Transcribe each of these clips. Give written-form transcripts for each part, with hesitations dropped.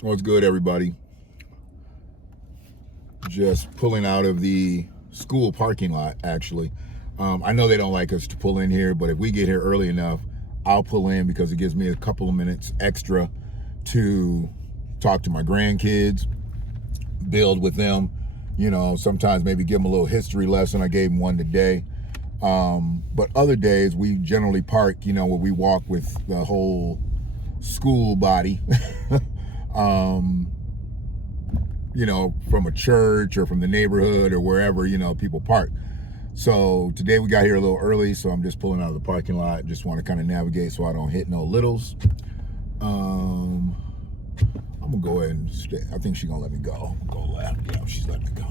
What's good, everybody? Just pulling out of the school parking lot, actually. I know they don't like us to pull in here, but if we get here early enough, I'll pull in because it gives me a couple of minutes extra to talk to my grandkids, build with them, sometimes maybe give them a little history lesson. I gave them one today. But other days we generally park, where we walk with the whole school body. From a church or from the neighborhood or wherever, people park. So today we got here a little early, so I'm just pulling out of the parking lot. Just want to kind of navigate so I don't hit no littles. I'm gonna go ahead and stay. I think she's gonna let me go. Go left. Yeah, she's letting me go.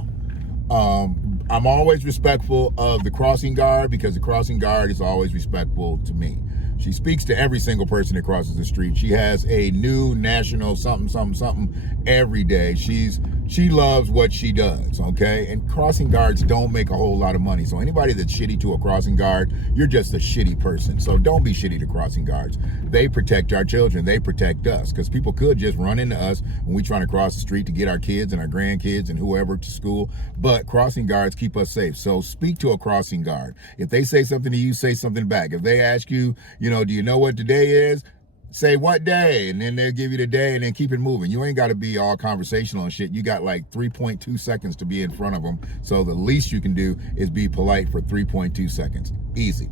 I'm always respectful of the crossing guard because the crossing guard is always respectful to me. She speaks to every single person that crosses the street. She has a new national something every day. She loves what she does, okay? And crossing guards don't make a whole lot of money. So anybody that's shitty to a crossing guard, you're just a shitty person. So don't be shitty to crossing guards. They protect our children. They protect us because people could just run into us when we're trying to cross the street to get our kids and our grandkids and whoever to school. But crossing guards keep us safe. So speak to a crossing guard. If they say something to you, say something back. If they ask you, do you know what today is? Say what day, and then they'll give you the day, and then keep it moving. You ain't got to be all conversational and shit. You got like 3.2 seconds to be in front of them. So the least you can do is be polite for 3.2 seconds. Easy.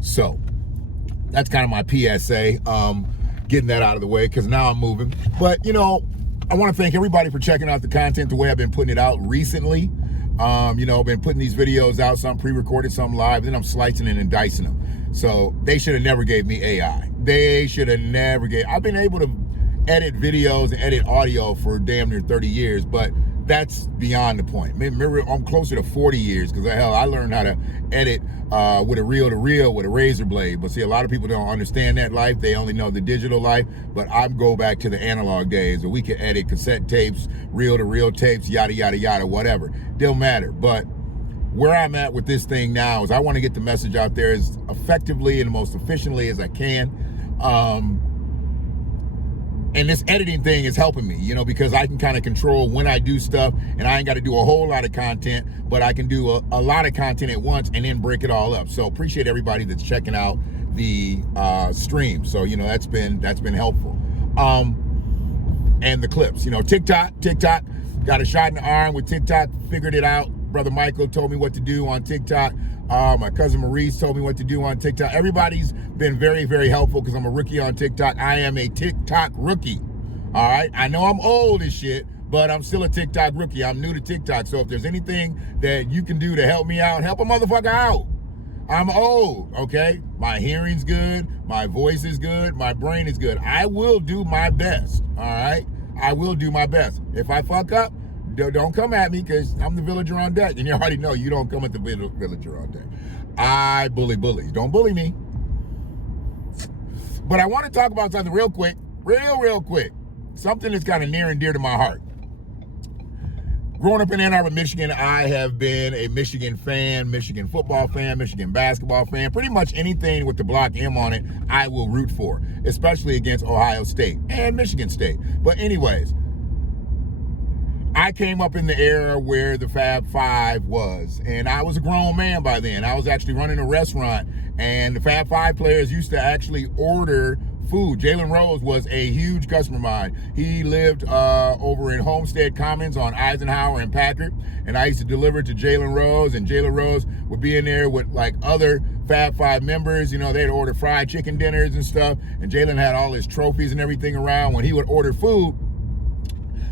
So that's kind of my PSA. Getting that out of the way because now I'm moving. But I want to thank everybody for checking out the content the way I've been putting it out recently. I've been putting these videos out, some pre-recorded, some live, then I'm slicing and dicing them. So they should have never gave me AI. They should have never I've been able to edit videos and edit audio for damn near 30 years, but that's beyond the point. Remember, I'm closer to 40 years because I learned how to edit with a reel-to-reel with a razor blade. But see, a lot of people don't understand that life. They only know the digital life. But I go back to the analog days where we could edit cassette tapes, reel-to-reel tapes, yada, yada, yada, whatever. Don't matter. But where I'm at with this thing now is I want to get the message out there as effectively and most efficiently as I can. And this editing thing is helping me, because I can kind of control when I do stuff and I ain't got to do a whole lot of content, but I can do a lot of content at once and then break it all up. So appreciate everybody that's checking out the stream. So, that's been helpful. And the clips, TikTok, got a shot in the arm with TikTok, figured it out. Brother Michael told me what to do on TikTok. My cousin Maurice told me what to do on TikTok. Everybody's been very, very helpful because I'm a rookie on TikTok. I am a TikTok rookie. All right. I know I'm old as shit, but I'm still a TikTok rookie. I'm new to TikTok. So if there's anything that you can do to help me out, help a motherfucker out. I'm old, okay? My hearing's good. My voice is good. My brain is good. I will do my best. All right. I will do my best. If I fuck up, don't come at me because I'm the villager on deck. And you already know you don't come at the villager on deck. I bully bullies. Don't bully me. But I want to talk about something real quick. Real quick. Something that's kind of near and dear to my heart. Growing up in Ann Arbor, Michigan, I have been a Michigan fan, Michigan football fan, Michigan basketball fan. Pretty much anything with the block M on it, I will root for, especially against Ohio State and Michigan State. But anyways, I came up in the era where the Fab 5 was, and I was a grown man by then. I was actually running a restaurant, and the Fab 5 players used to actually order food. Jalen Rose was a huge customer of mine. He lived over in Homestead Commons on Eisenhower and Packard, and I used to deliver to Jalen Rose, and Jalen Rose would be in there with like other Fab 5 members. They'd order fried chicken dinners and stuff, and Jalen had all his trophies and everything around. When he would order food,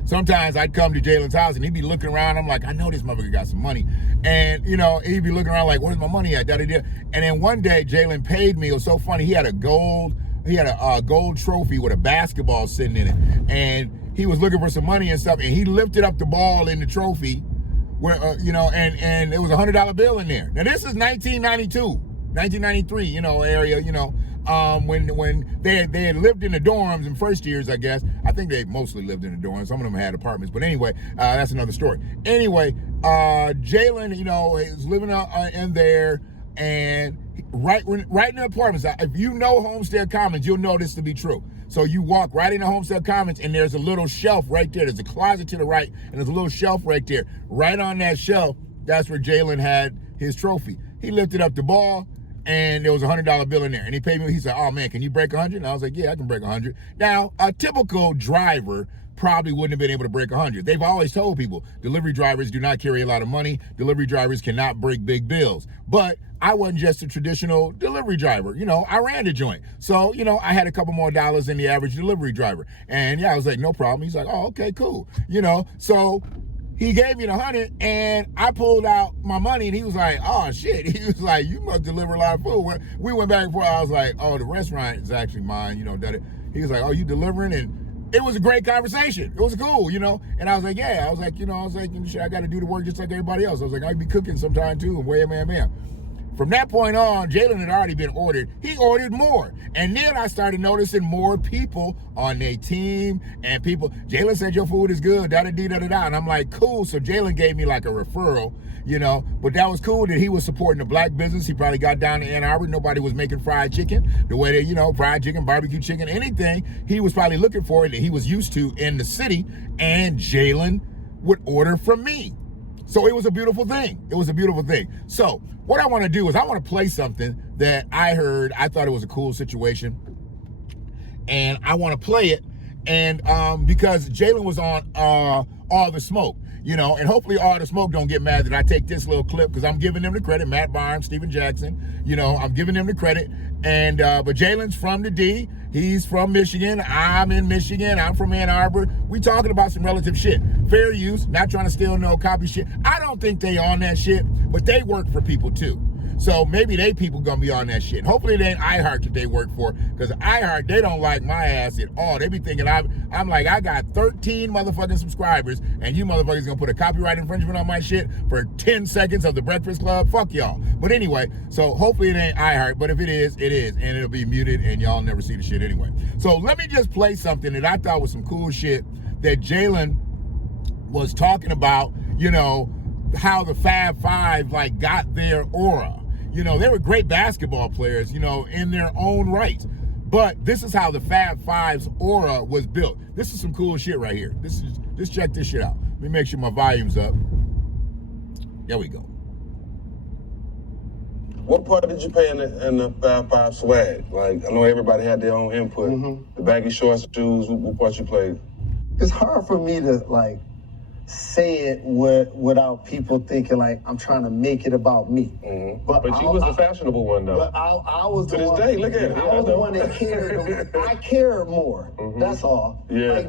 sometimes I'd come to Jalen's house and he'd be looking around. I'm like, I know this motherfucker got some money. And, he'd be looking around like, where's my money at? And then one day Jalen paid me. It was so funny. He had a gold trophy with a basketball sitting in it. And he was looking for some money and stuff. And he lifted up the ball in the trophy where, and it was $100 bill in there. Now this is 1993, area, when they had lived in the dorms in first years, I guess. I think they mostly lived in the dorms. Some of them had apartments, but anyway, that's another story. Anyway, Jalen, is living in there, and right in the apartments. If you know Homestead Commons, you'll know this to be true. So you walk right into Homestead Commons, and there's a little shelf right there. There's a closet to the right, and there's a little shelf right there. Right on that shelf, that's where Jalen had his trophy. He lifted up the ball, and there was a $100 bill in there. And he paid me. He said, "Oh man, can you break 100?" And I was like, "Yeah, I can break 100." Now, a typical driver probably wouldn't have been able to break 100. They've always told people delivery drivers do not carry a lot of money. Delivery drivers cannot break big bills. But I wasn't just a traditional delivery driver. You know, I ran the joint. So, you know, I had a couple more dollars than the average delivery driver. And yeah, I was like, no problem. He's like, "Oh, okay, cool." You know, so he gave me the 100, and I pulled out my money, and he was like, "Oh shit." He was like, "You must deliver a lot of food." We went back and forth. I was like, "Oh, the restaurant is actually mine, you know, that it." He was like, "Oh, you delivering?" And it was a great conversation. It was cool, you know? And I was like, yeah. I was like, shit, I got to do the work just like everybody else. I was like, I'd be cooking sometime too, and wham. From that point on, Jalen had already been ordered. He ordered more. And then I started noticing more people on their team, and people, Jalen said, "Your food is good, da-da-dee-da-da-da." And I'm like, cool. So Jalen gave me like a referral, you know, but that was cool that he was supporting the black business. He probably got down to Ann Arbor. Nobody was making fried chicken the way that, you know, fried chicken, barbecue chicken, anything he was probably looking for that he was used to in the city, and Jalen would order from me. So it was a beautiful thing. It was a beautiful thing. So what I want to do is I want to play something that I heard. I thought it was a cool situation, and I want to play it. And because Jalen was on All the Smoke, you know, and hopefully All the Smoke don't get mad that I take this little clip, because I'm giving them the credit. Matt Barnes, Steven Jackson, you know, I'm giving them the credit. And but Jalen's from the D. He's from Michigan. I'm in Michigan. I'm from Ann Arbor. We talking about some relative shit. Fair use, not trying to steal no copy shit. I don't think they on that shit, but they work for people too. So maybe they people gonna be on that shit. Hopefully it ain't iHeart that they work for, because iHeart, they don't like my ass at all. They be thinking I'm like, I got 13 motherfucking subscribers, and you motherfuckers gonna put a copyright infringement on my shit for 10 seconds of the Breakfast Club? Fuck y'all. But anyway, so hopefully it ain't iHeart, but if it is, it is, and it'll be muted, and y'all never see the shit anyway. So let me just play something that I thought was some cool shit that Jalen was talking about, you know, how the Fab Five like got their aura. You know, they were great basketball players, you know, in their own right. But this is how the Fab Five's aura was built. This is some cool shit right here. Just check this shit out. Let me make sure my volume's up. There we go. What part did you play in the Fab Five swag? Like, I know everybody had their own input. Mm-hmm. The baggy shorts, shoes, what part you played? It's hard for me to, like, say it without people thinking like I'm trying to make it about me. Mm-hmm. But you was the fashionable one though. But I was to the this one, day, look at it. I was the one that cared. I cared more. Mm-hmm. That's all. Yeah.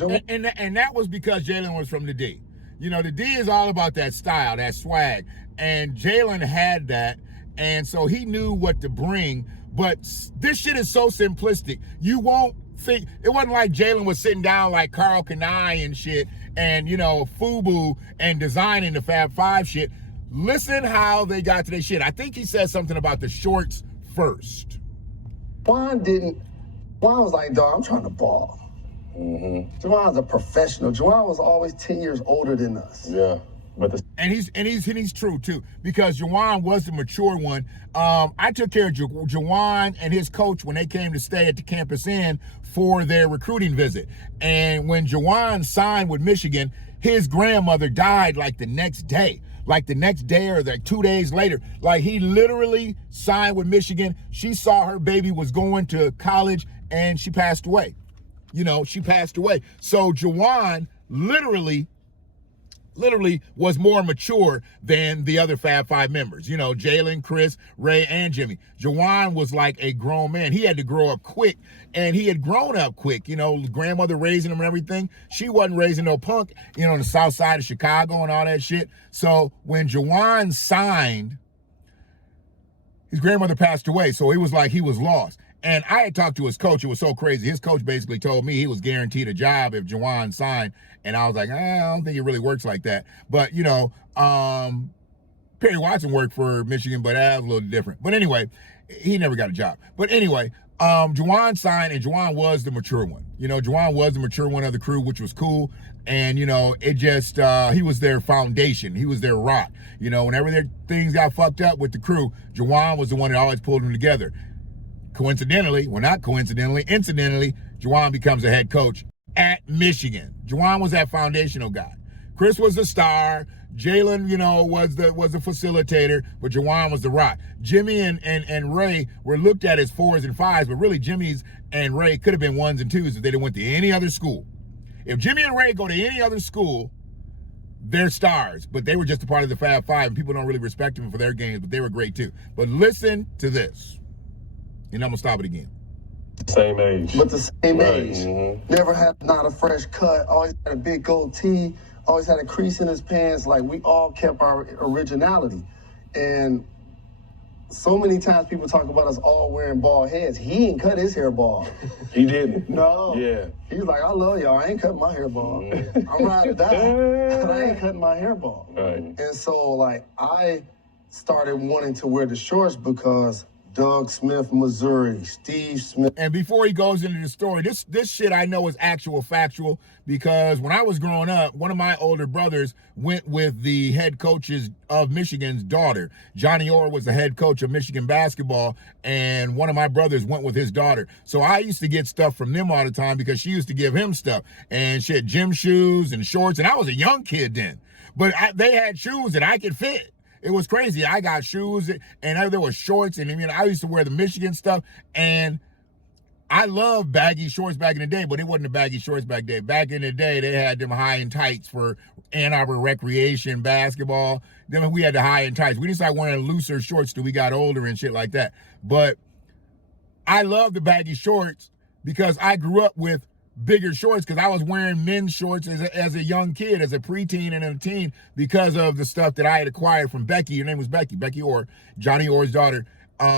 Like, and that was because Jalen was from the D. You know, the D is all about that style, that swag, and Jalen had that, and so he knew what to bring. But this shit is so simplistic. You won't think it wasn't like Jalen was sitting down like Karl Kanai and shit, and you know, FUBU, and designing the Fab Five shit. Listen how they got to their shit. I think he said something about the shorts first. Juwan was like, dog, I'm trying to ball. Mm-hmm. Juwan's a professional. Juwan was always 10 years older than us. Yeah. And he's true too, because Juwan was the mature one. I took care of Juwan and his coach when they came to stay at the Campus Inn for their recruiting visit. And when Juwan signed with Michigan, his grandmother died like the next day or like 2 days later. Like, he literally signed with Michigan. She saw her baby was going to college, and she passed away. You know, she passed away. So Juwan literally was more mature than the other Fab Five members. You know, Jalen, Chris, Ray, and Jimmy. Juwan was like a grown man. He had to grow up quick, and he had grown up quick. You know, grandmother raising him and everything. She wasn't raising no punk, you know, on the south side of Chicago and all that shit. So when Juwan signed, his grandmother passed away, so it was like he was lost. And I had talked to his coach. It was so crazy. His coach basically told me he was guaranteed a job if Juwan signed. And I was like, I don't think it really works like that. But, you know, Perry Watson worked for Michigan, but that was a little different. But anyway, he never got a job. But anyway, Juwan signed, and Juwan was the mature one. You know, Juwan was the mature one of the crew, which was cool. And, you know, it just, he was their foundation. He was their rock. You know, whenever their things got fucked up with the crew, Juwan was the one that always pulled them together. Coincidentally, well, not coincidentally, incidentally, Juwan becomes a head coach at Michigan. Juwan was that foundational guy. Chris was the star. Jalen, was the facilitator, but Juwan was the rock. Jimmy and Ray were looked at as 4s and 5s, but really Jimmy's and Ray could have been 1s and 2s if they didn't went to any other school. If Jimmy and Ray go to any other school, they're stars, but they were just a part of the Fab Five, and people don't really respect them for their games, but they were great too. But listen to this, and I'm gonna stop it again. Same age. But the same Right. age. Mm-hmm. Never had not a fresh cut, always had a big goatee, always had a crease in his pants. Like, we all kept our originality. And so many times people talk about us all wearing bald heads. He ain't cut his hair bald. He didn't. No. Yeah. He's like, I love y'all. I ain't cutting my hair bald. I'm riding or die, but I ain't cutting my hair bald. Right. And so, like, I started wanting to wear the shorts because Doug Smith, Missouri, Steve Smith. And before he goes into the story, this shit I know is actual factual, because when I was growing up, one of my older brothers went with the head coaches of Michigan's daughter. Johnny Orr was the head coach of Michigan basketball, and one of my brothers went with his daughter. So I used to get stuff from them all the time because she used to give him stuff. And she had gym shoes and shorts, and I was a young kid then. But they had shoes that I could fit. It was crazy. I got shoes and there were shorts, and I used to wear the Michigan stuff, and I loved baggy shorts back in the day, but it wasn't the baggy shorts back then. Back in the day, they had them high and tights for Ann Arbor recreation basketball. Then we had the high and tights. We didn't start wearing looser shorts till we got older and shit like that. But I love the baggy shorts because I grew up with bigger shorts, because I was wearing men's shorts as a young kid, as a preteen and a teen, because of the stuff that I had acquired from Becky. Her name was Becky Orr, Johnny Orr's daughter.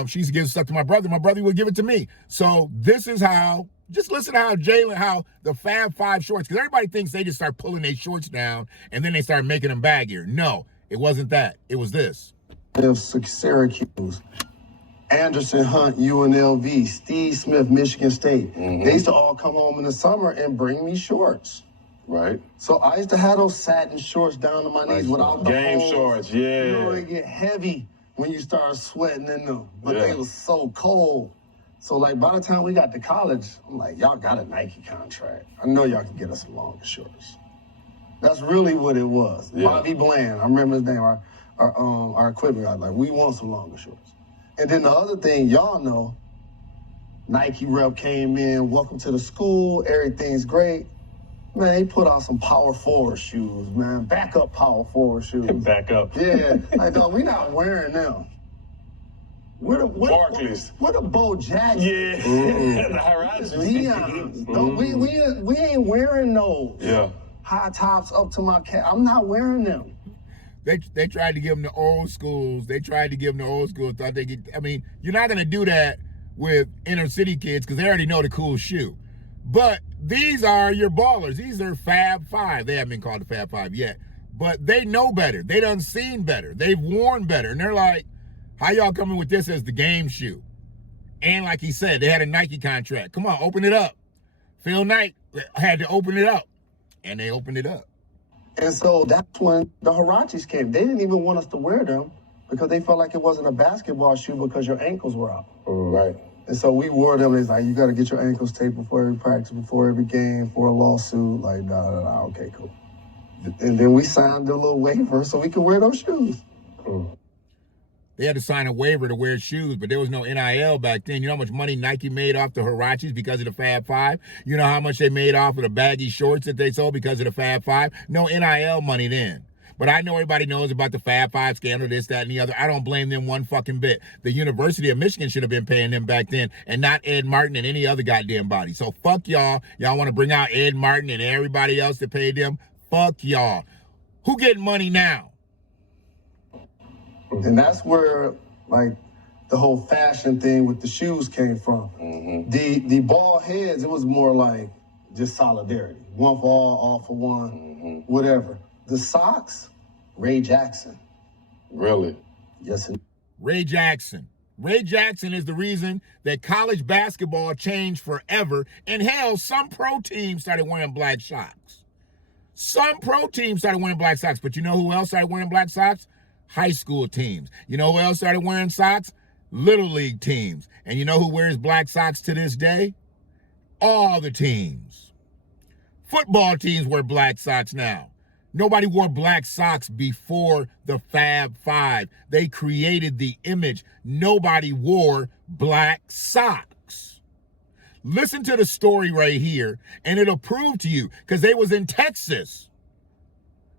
She used to give stuff to my brother. My brother would give it to me. So this is how, just listen to how the Fab Five shorts, because everybody thinks they just start pulling their shorts down and then they start making them baggier. No, it wasn't that. It was this. Syracuse, Anderson Hunt, UNLV, Steve Smith, Michigan State. They used to all come home in the summer and bring me shorts. Right. So I used to have those satin shorts down to my knees without the game holes. shorts, yeah. They get heavy when you start sweating in them, but Yeah. they was so cold. So, like, by the time we got to college, I'm like, y'all got a Nike contract. I know y'all can get us some longer shorts. That's really what it was. Yeah. Bobby Bland, I remember his name, our equipment guy, like, we want some longer shorts. And then the other thing, y'all know, Nike rep came in, welcome to the school, everything's great. Man, they put out some power forward shoes, man. Backup power forward shoes. Back up. Yeah, like, dog, we not wearing them. Barclays. What the Bo Jackson? Yeah. The Horizons. Deion. No, we ain't wearing those. Yeah. High tops up to my cat. I'm not wearing them. They tried to give them the old schools. Thought they get. I mean, you're not gonna do that with inner city kids because they already know the cool shoe. But these are your ballers. These are Fab Five. They haven't been called the Fab Five yet, but they know better. They done seen better. They've worn better, and they're like, "How y'all coming with this as the game shoe?" And like he said, they had a Nike contract. Come on, open it up. Phil Knight had to open it up, and they opened it up. And so that's when the Huaraches came. They didn't even want us to wear them because they felt like it wasn't a basketball shoe because your ankles were out. Right. And so we wore them. It's like, you got to get your ankles taped before every practice, before every game, for a lawsuit. Like, nah, okay, cool. And then we signed a little waiver so we could wear those shoes. They had to sign a waiver to wear shoes, but there was no NIL back then. You know how much money Nike made off the Huaraches because of the Fab Five? You know how much they made off of the baggy shorts that they sold because of the Fab Five? No NIL money then. But I know everybody knows about the Fab Five scandal, this, that, and the other. I don't blame them one fucking bit. The University of Michigan should have been paying them back then, and not Ed Martin and any other goddamn body. So fuck y'all. Y'all want to bring out Ed Martin and everybody else that paid them? Fuck y'all. Who getting money now? And that's where, like, the whole fashion thing with the shoes came from. The bald heads, it was more like just solidarity. One for all for one, whatever. The socks, Ray Jackson. Really? Yes, Ray Jackson. Ray Jackson is the reason that college basketball changed forever. And hell, some pro teams started wearing black socks. But you know who else started wearing black socks? High school teams. You know who else started wearing socks? Little league teams. And you know who wears black socks to this day? All the teams. Football teams wear black socks now. Nobody wore black socks before the Fab Five. They created the image. Nobody wore black socks. Listen to the story right here, and it'll prove to you, because they was in Texas.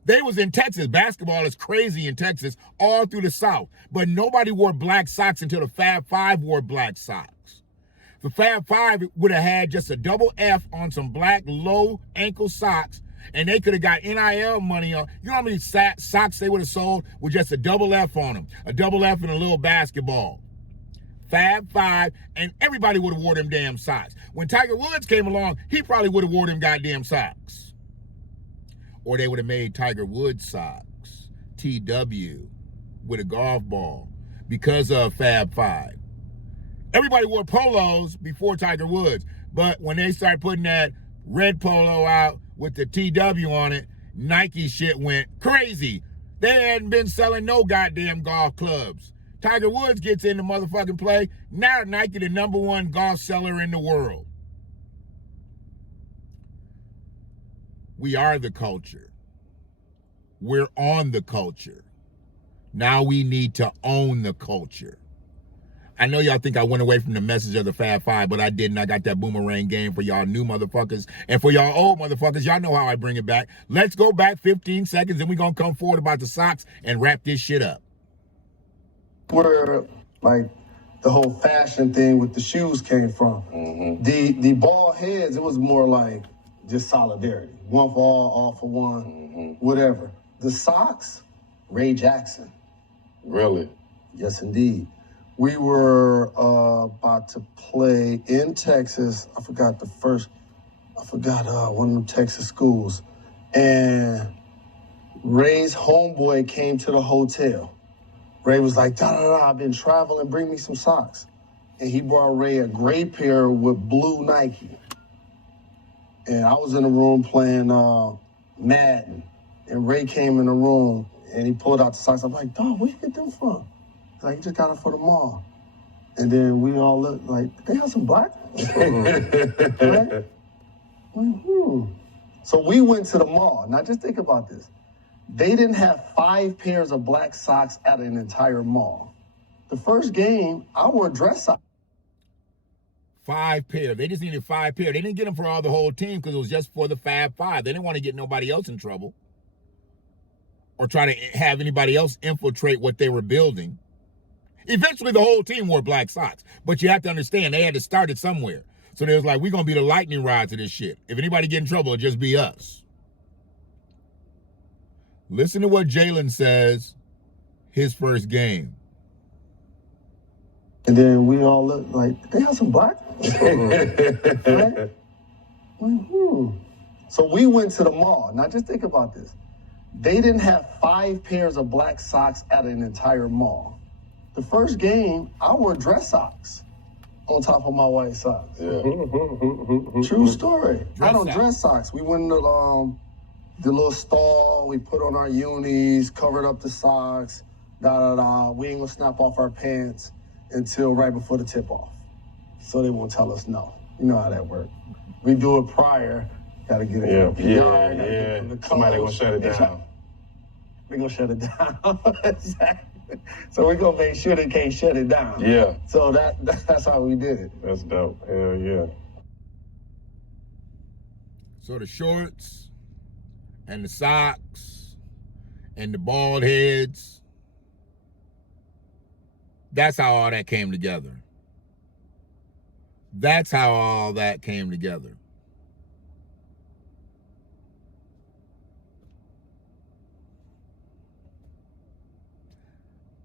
They was in Texas. Basketball is crazy in Texas, all through the South. But nobody wore black socks until the Fab Five wore black socks. The Fab Five would have had just a double F on some black low ankle socks, and they could have got NIL money on. You know how many socks they would have sold with just a double F on them? A double F and a little basketball. Fab Five, and everybody would have wore them damn socks. When Tiger Woods came along, he probably would have wore them goddamn socks. Or they would have made Tiger Woods socks, TW, with a golf ball, because of Fab Five. Everybody wore polos before Tiger Woods, but when they started putting that red polo out with the TW on it, Nike shit went crazy. They hadn't been selling no goddamn golf clubs. Tiger Woods gets in the motherfucking play. Now Nike the #1 golf seller in the world. We are the culture. We're on the culture. Now we need to own the culture. I know y'all think I went away from the message of the Fab Five, but I didn't. I got that boomerang game for y'all new motherfuckers. And for y'all old motherfuckers, y'all know how I bring it back. Let's go back 15 seconds, and we're going to come forward about the socks and wrap this shit up. Where, like, the whole fashion thing with the shoes came from. The bald heads, it was more like just solidarity. One for all for one, whatever. The socks, Ray Jackson. Really? Yes, indeed. We were about to play in Texas. I forgot one of them Texas schools. And Ray's homeboy came to the hotel. Ray was like, I've been traveling, bring me some socks. And he brought Ray a gray pair with blue Nike. And I was in the room playing Madden. And Ray came in the room and he pulled out the socks. I'm like, dog, where you get them from? He's like, he just got them for the mall. And then we all looked like, they have some black? Right? So we went to the mall. Now just think about this. They didn't have 5 pairs of black socks at an entire mall. The first game, I wore dress socks. 5 pair. They just needed 5 pair. They didn't get them for the whole team because it was just for the Fab Five. They didn't want to get nobody else in trouble or try to have anybody else infiltrate what they were building. Eventually, the whole team wore black socks. But you have to understand, they had to start it somewhere. So they was like, we're going to be the lightning rod to this shit. If anybody get in trouble, it'll just be us. Listen to what Jalen says his first game. And then we all looked like, they have some black? Right? So we went to the mall. Now just think about this. They didn't have 5 pairs of black socks at an entire mall. The first game, I wore dress socks on top of my white socks. Yeah. True story. I don't socks. dress socks. We went into the little stall, we put on our unis, covered up the socks, We ain't gonna snap off our pants until right before the tip off. So they won't tell us no. You know how that works. We do it prior, gotta get it from the PR, gotta get it from the coach. Somebody gonna shut it down. We're gonna shut it down. Exactly. So we're gonna make sure they can't shut it down. Yeah. So that's how we did it. That's dope. Hell yeah. So the shorts and the socks and the bald heads, that's how all that came together. That's how all that came together.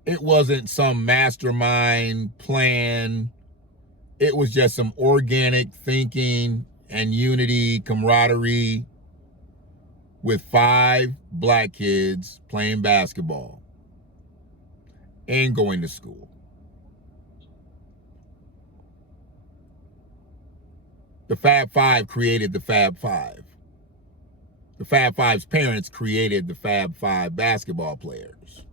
It wasn't some mastermind plan. It was just some organic thinking and unity, camaraderie with 5 black kids playing basketball and going to school. The Fab Five created the Fab Five. The Fab Five's parents created the Fab Five basketball players.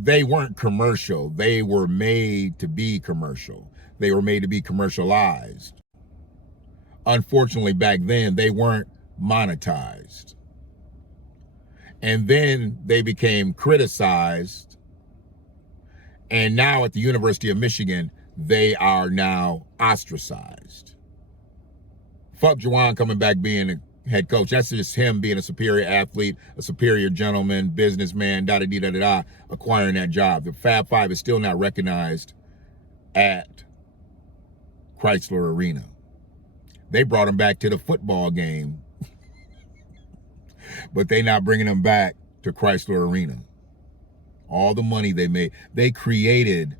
they weren't commercial. They were made to be commercial. They were made to be commercialized. Unfortunately, back then, they weren't monetized. And then they became criticized. And now at the University of Michigan, they are now ostracized. Fuck Juwan coming back being a head coach. That's just him being a superior athlete, a superior gentleman, businessman, da-da-dee-da-da-da, acquiring that job. The Fab 5 is still not recognized at Chrysler Arena. They brought him back to the football game, but they not bringing him back to Chrysler Arena. All the money they made, they created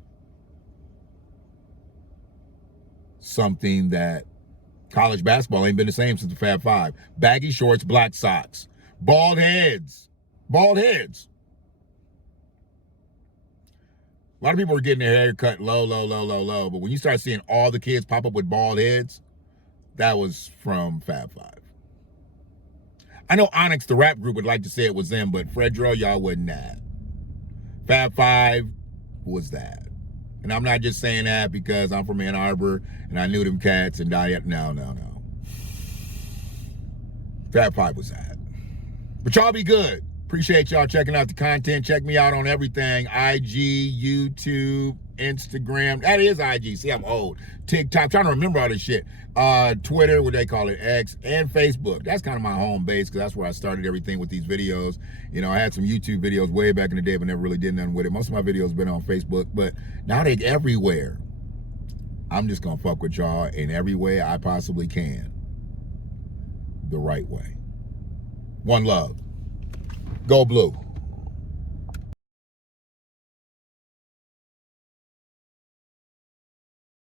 something that college basketball ain't been the same since the Fab 5. Baggy shorts, black socks, bald heads, bald heads. A lot of people are getting their hair cut low, but when you start seeing all the kids pop up with bald heads, that was from Fab 5. I know Onyx, the rap group, would like to say it was them, but Fredro, y'all wasn't that. Fab 5 was that. And I'm not just saying that because I'm from Ann Arbor and I knew them cats and died. No. Fab 5 was that. But y'all be good. Appreciate y'all checking out the content. Check me out on everything. IG, YouTube, Instagram. That is IG. See, I'm old. TikTok. Trying to remember all this shit. Twitter, what they call it, X, and Facebook. That's kind of my home base because that's where I started everything with these videos. You know, I had some YouTube videos way back in the day, but never really did nothing with it. Most of my videos been on Facebook, but now they're everywhere. I'm just going to fuck with y'all in every way I possibly can. The right way. One love. Go Blue.